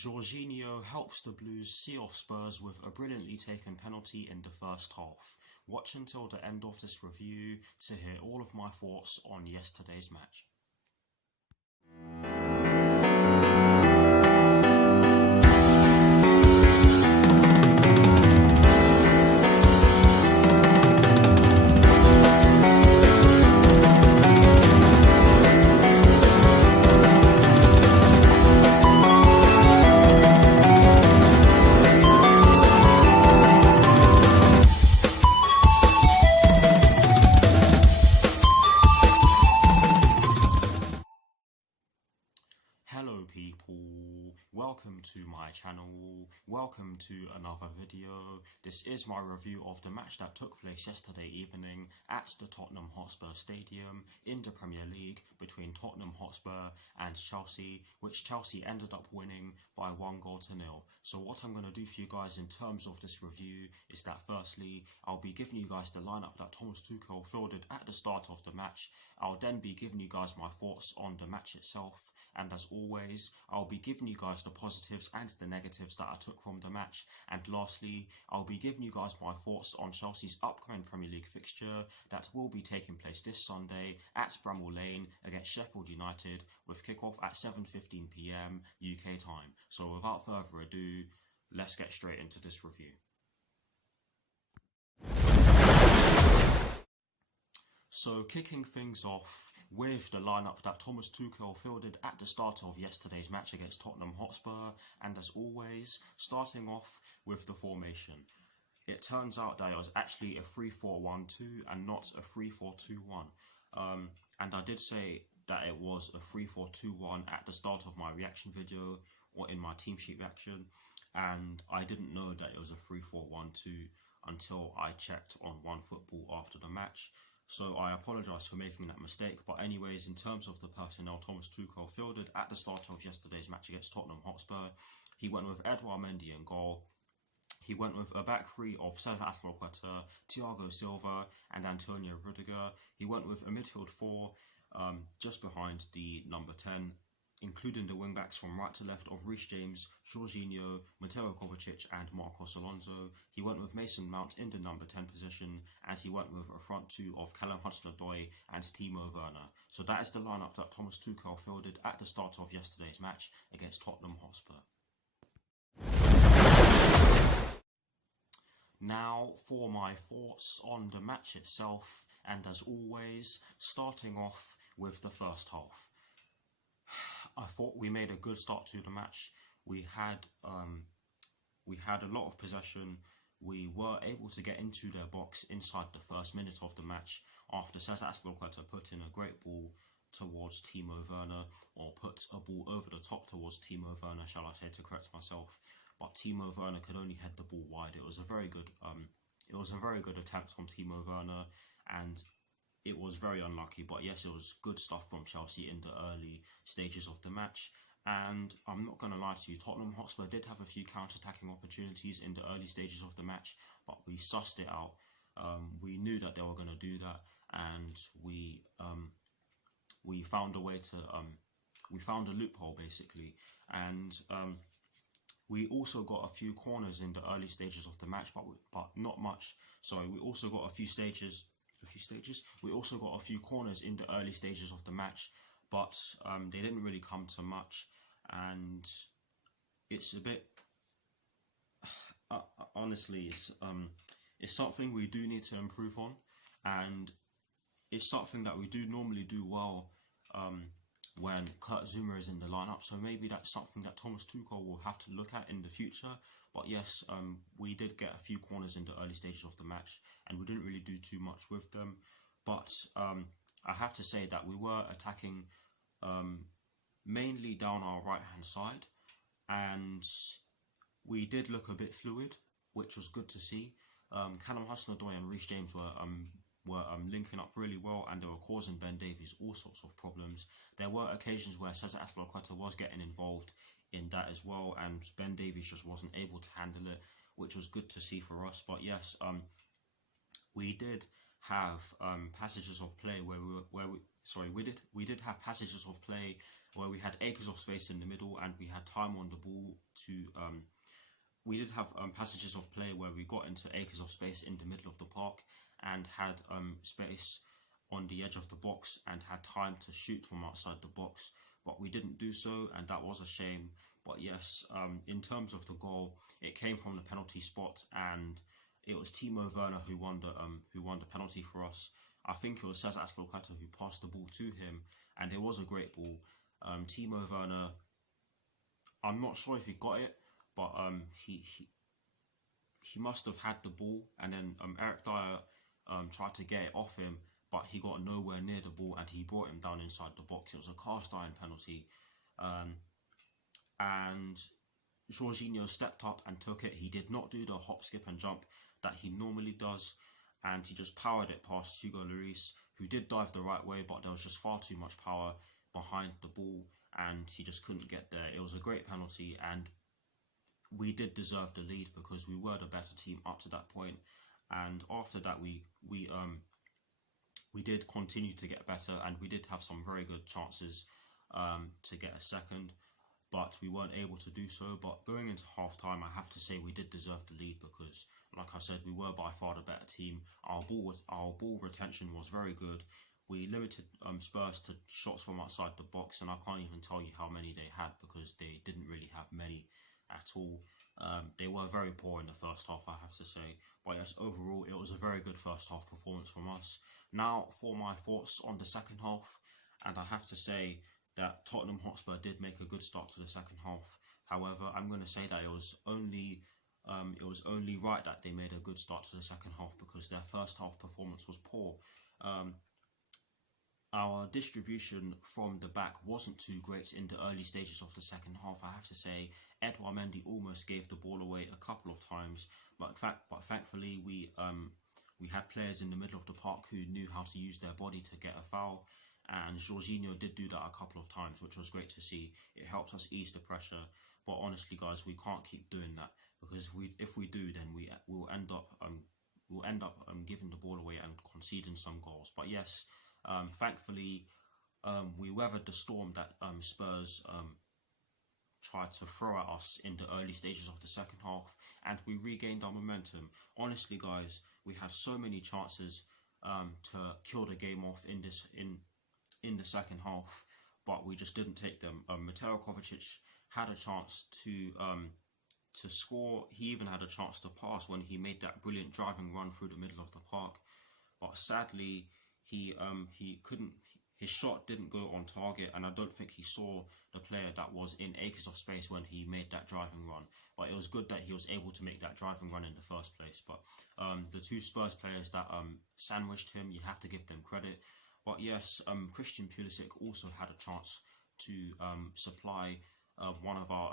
Jorginho helps the Blues see off Spurs with a brilliantly taken penalty in the first half. Watch until the end of this review to hear all of my thoughts on yesterday's match. Hello people, welcome to my channel, welcome to another video. This is my review of the match that took place yesterday evening at the Tottenham Hotspur Stadium in the Premier League between Tottenham Hotspur and Chelsea, which Chelsea ended up winning by 1-0. So what I'm going to do for you guys in terms of this review is that firstly, I'll be giving you guys the lineup that Thomas Tuchel fielded at the start of the match. I'll then be giving you guys my thoughts on the match itself. And as always, I'll be giving you guys the positives and the negatives that I took from the match. And lastly, I'll be giving you guys my thoughts on Chelsea's upcoming Premier League fixture that will be taking place this Sunday at Bramall Lane against Sheffield United with kickoff at 7:15 PM UK time. So without further ado, let's get straight into this review. So kicking things off with the lineup that Thomas Tuchel fielded at the start of yesterday's match against Tottenham Hotspur, and as always, starting off with the formation. It turns out that it was actually a 3-4-1-2 and not a 3-4-2-1. And I did say that it was a 3-4-2-1 at the start of my reaction video or in my team sheet reaction, and I didn't know that it was a 3-4-1-2 until I checked on OneFootball after the match. So I apologise for making that mistake. But anyways, in terms of the personnel Thomas Tuchel fielded at the start of yesterday's match against Tottenham Hotspur, he went with Edouard Mendy in goal. He went with a back three of Cesar Azpilicueta, Thiago Silva and Antonio Rudiger. He went with a midfield four just behind the number 10, including the wing-backs from right to left of Reece James, Jorginho, Mateo Kovacic and Marcos Alonso. He went with Mason Mount in the number 10 position, as he went with a front two of Callum Hudson-Odoi and Timo Werner. So that is the lineup that Thomas Tuchel fielded at the start of yesterday's match against Tottenham Hotspur. Now for my thoughts on the match itself, and as always, starting off with the first half. I thought we made a good start to the match. We had a lot of possession. We were able to get into their box inside the first minute of the match after Cesar Azpilicueta put in a great ball towards Timo Werner, or put a ball over the top towards Timo Werner, shall I say, to correct myself. But Timo Werner could only head the ball wide. It was a very good attempt from Timo Werner, and it was very unlucky, but yes, it was good stuff from Chelsea in the early stages of the match. And I'm not going to lie to you, Tottenham Hotspur did have a few counter-attacking opportunities in the early stages of the match, but we sussed it out. We knew that they were going to do that, and we found a way to we found a loophole basically. And we also got a few corners in the early stages of the match, but not much. Sorry, we also got a few corners in the early stages of the match, but they didn't really come to much. And it's a bit honestly, it's something we do need to improve on, and it's something that we do normally do well when Kurt Zouma is in the lineup. So maybe that's something that Thomas Tuchel will have to look at in the future. But yes, we did get a few corners in the early stages of the match, and we didn't really do too much with them. But I have to say that we were attacking mainly down our right-hand side, and we did look a bit fluid, which was good to see. Callum Hudson-Odoi and Reece James were linking up really well, and they were causing Ben Davies all sorts of problems. There were occasions where Cesar Azpilicueta was getting involved in that as well, and Ben Davies just wasn't able to handle it, which was good to see for us. But yes, we did have passages of play where we did have passages of play where we had acres of space in the middle and we had time on the ball to. We did have passages of play where we got into acres of space in the middle of the park and had space on the edge of the box and had time to shoot from outside the box, but we didn't do so, and that was a shame. But yes, in terms of the goal, it came from the penalty spot, and it was Timo Werner who won the penalty for us. I think it was Cesar Azpilicueta who passed the ball to him, and it was a great ball. Timo Werner, I'm not sure if he got it, but he must have had the ball, and then Eric Dyer tried to get it off him, but he got nowhere near the ball and he brought him down inside the box. It was a cast iron penalty, and Jorginho stepped up and took it. He did not do the hop, skip and jump that he normally does, and he just powered it past Hugo Lloris, who did dive the right way, but there was just far too much power behind the ball and he just couldn't get there. It was a great penalty, and we did deserve the lead because we were the better team up to that point. And after that, we did continue to get better, and we did have some very good chances to get a second, but we weren't able to do so. But going into half-time, I have to say we did deserve the lead because, like I said, we were by far the better team. Our ball retention was very good. We limited Spurs to shots from outside the box, and I can't even tell you how many they had because they didn't really have many at all. They were very poor in the first half, I have to say. But yes, overall, it was a very good first half performance from us. Now, for my thoughts on the second half, and I have to say that Tottenham Hotspur did make a good start to the second half. However, I'm going to say that it was only right that they made a good start to the second half because their first half performance was poor. Our distribution from the back wasn't too great in the early stages of the second half, I have to say. Edouard Mendy almost gave the ball away a couple of times, but thankfully we had players in the middle of the park who knew how to use their body to get a foul, and Jorginho did do that a couple of times, which was great to see. It helped us ease the pressure, but honestly, guys, we can't keep doing that because if we do, then we'll end up giving the ball away and conceding some goals. But yes. Thankfully, we weathered the storm that Spurs tried to throw at us in the early stages of the second half, and we regained our momentum. Honestly, guys, we had so many chances to kill the game off in the second half, but we just didn't take them. Mateo Kovacic had a chance to score. He even had a chance to pass when he made that brilliant driving run through the middle of the park, but sadly, he couldn't. His shot didn't go on target, and I don't think he saw the player that was in acres of space when he made that driving run. But it was good that he was able to make that driving run in the first place. But the two Spurs players that sandwiched him, you have to give them credit. But yes, Christian Pulisic also had a chance to supply one of our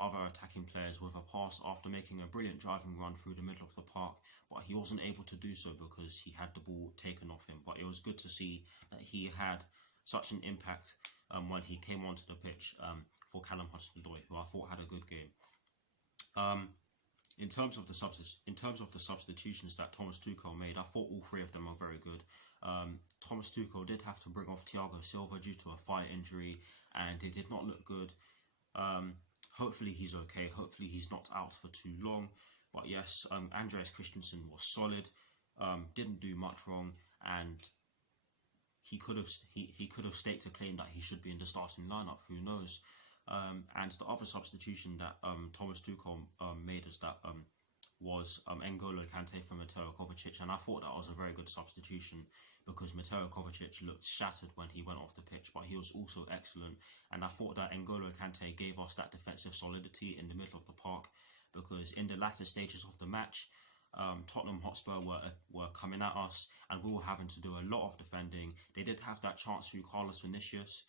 other attacking players with a pass after making a brilliant driving run through the middle of the park, but he wasn't able to do so because he had the ball taken off him. But it was good to see that he had such an impact when he came onto the pitch for Callum Hudson-Odoi, who I thought had a good game. In terms of the substitutions that Thomas Tuchel made, I thought all three of them are very good. Thomas Tuchel did have to bring off Thiago Silva due to a thigh injury, and it did not look good. Hopefully he's okay. Hopefully he's not out for too long. But yes, Andreas Christensen was solid. Didn't do much wrong, and he could have staked a claim that he should be in the starting lineup. Who knows? And the other substitution that Thomas Tuchel made us was N'Golo Kante for Mateo Kovacic, and I thought that was a very good substitution because Mateo Kovacic looked shattered when he went off the pitch, but he was also excellent, and I thought that N'Golo Kante gave us that defensive solidity in the middle of the park because in the latter stages of the match, Tottenham Hotspur were coming at us and we were having to do a lot of defending. They did have that chance through Carlos Vinicius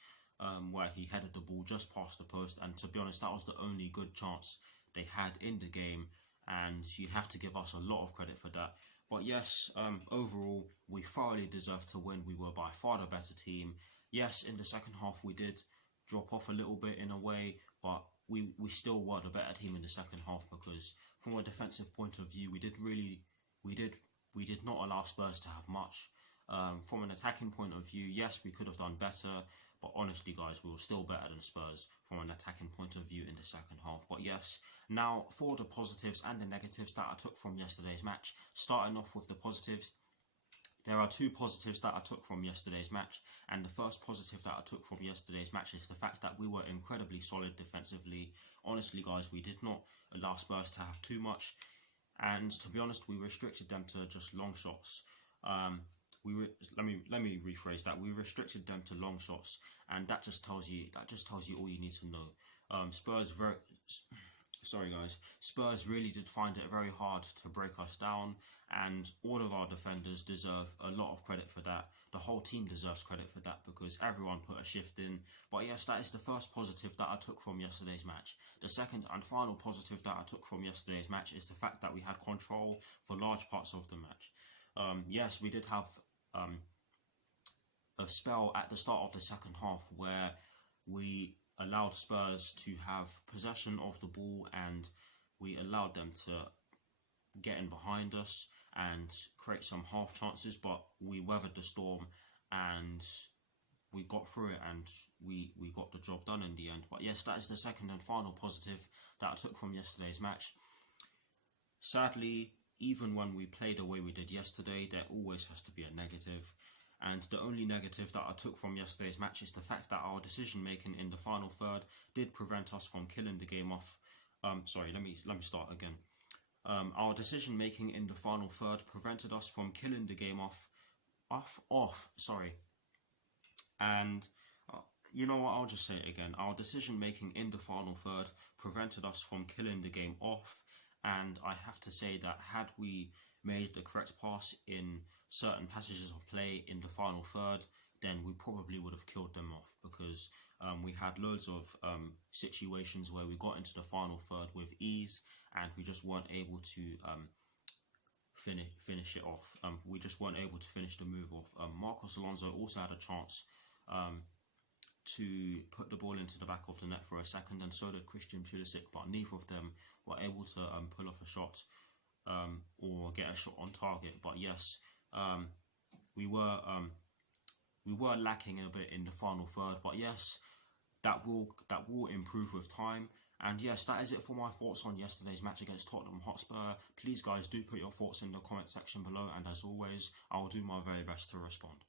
where he headed the ball just past the post, and to be honest, that was the only good chance they had in the game, and you have to give us a lot of credit for that. But yes, overall, we thoroughly deserved to win. We were by far the better team. Yes, in the second half we did drop off a little bit in a way, but we still were the better team in the second half because from a defensive point of view, we did not allow Spurs to have much. From an attacking point of view, yes, we could have done better, But honestly, guys, we were still better than Spurs from an attacking point of view in the second half. But yes, now for the positives and the negatives that I took from yesterday's match. Starting off with the positives. There are two positives that I took from yesterday's match, and the first positive that I took from yesterday's match is the fact that we were incredibly solid defensively. Honestly, guys, we did not allow Spurs to have too much, and to be honest, we restricted them to just long shots. Let me rephrase that. We restricted them to long shots, and that just tells you all you need to know. Spurs really did find it very hard to break us down, and all of our defenders deserve a lot of credit for that. The whole team deserves credit for that because everyone put a shift in. But yes, that is the first positive that I took from yesterday's match. The second and final positive that I took from yesterday's match is the fact that we had control for large parts of the match. Yes, we did have a spell at the start of the second half where we allowed Spurs to have possession of the ball and we allowed them to get in behind us and create some half chances, but we weathered the storm and we got through it and we got the job done in the end. But yes, that is the second and final positive that I took from yesterday's match. Sadly, even when we played the way we did yesterday, there always has to be a negative. And the only negative that I took from yesterday's match is the fact that our decision making in the final third did prevent us from killing the game off. Let me start again. Our decision making in the final third prevented us from killing the game off. And you know what? I'll just say it again. Our decision making in the final third prevented us from killing the game off. And I have to say that had we made the correct pass in certain passages of play in the final third, then we probably would have killed them off because we had loads of situations where we got into the final third with ease and we just weren't able to finish it off. We just weren't able to finish the move off. Marcos Alonso also had a chance to put the ball into the back of the net for a second, and so did Christian Pulisic, but neither of them were able to pull off a shot or get a shot on target. But yes, we were lacking a bit in the final third, but yes, that will improve with time. And yes, that is it for my thoughts on yesterday's match against Tottenham Hotspur. Please, guys, do put your thoughts in the comment section below, and as always, I will do my very best to respond.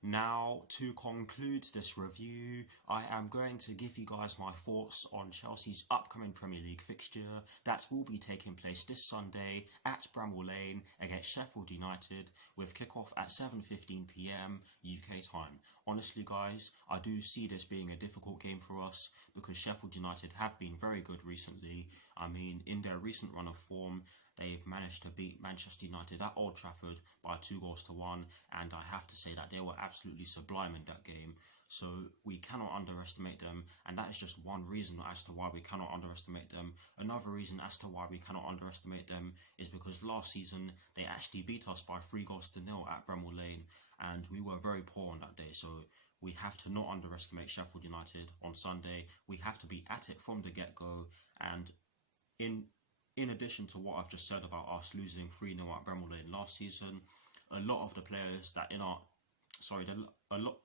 Now, to conclude this review, I am going to give you guys my thoughts on Chelsea's upcoming Premier League fixture that will be taking place this Sunday at Bramall Lane against Sheffield United with kickoff at 7:15 PM UK time. Honestly, guys, I do see this being a difficult game for us because Sheffield United have been very good recently. I mean, in their recent run of form, they've managed to beat Manchester United at Old Trafford by 2-1, and I have to say that they were absolutely sublime in that game. So we cannot underestimate them, and that is just one reason as to why we cannot underestimate them. Another reason as to why we cannot underestimate them is because last season they actually beat us by 3-0 at Bramall Lane, and we were very poor on that day. So we have to not underestimate Sheffield United on Sunday. We have to be at it from the get-go, and in addition to what I've just said about us losing 3-0 at Bramall Lane last season, a lot of the players that a lot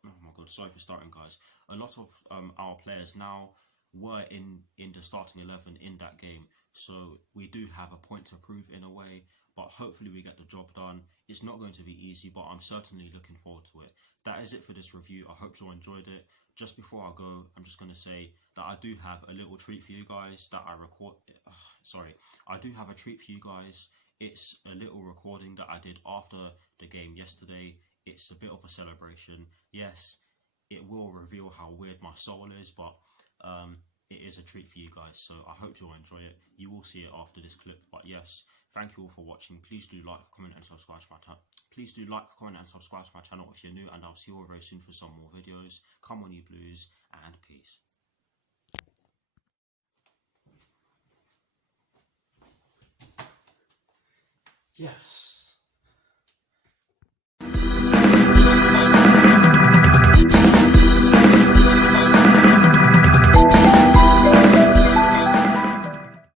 of our players now were in the starting 11 in that game. So we do have a point to prove in a way, but hopefully we get the job done. It's not going to be easy, but I'm certainly looking forward to it. That is it for this review. I hope you enjoyed it. Just before I go, I'm just going to say that I do have a little treat for you guys that I do have a treat for you guys. It's a little recording that I did after the game yesterday. It's a bit of a celebration. Yes, it will reveal how weird my soul is, but it is a treat for you guys. So I hope you'll enjoy it. You will see it after this clip. But yes, thank you all for watching. Please do like, comment, and subscribe to my channel. Please do like, comment, and subscribe to my channel if you're new, and I'll see you all very soon for some more videos. Come on, you Blues, and peace. Yes.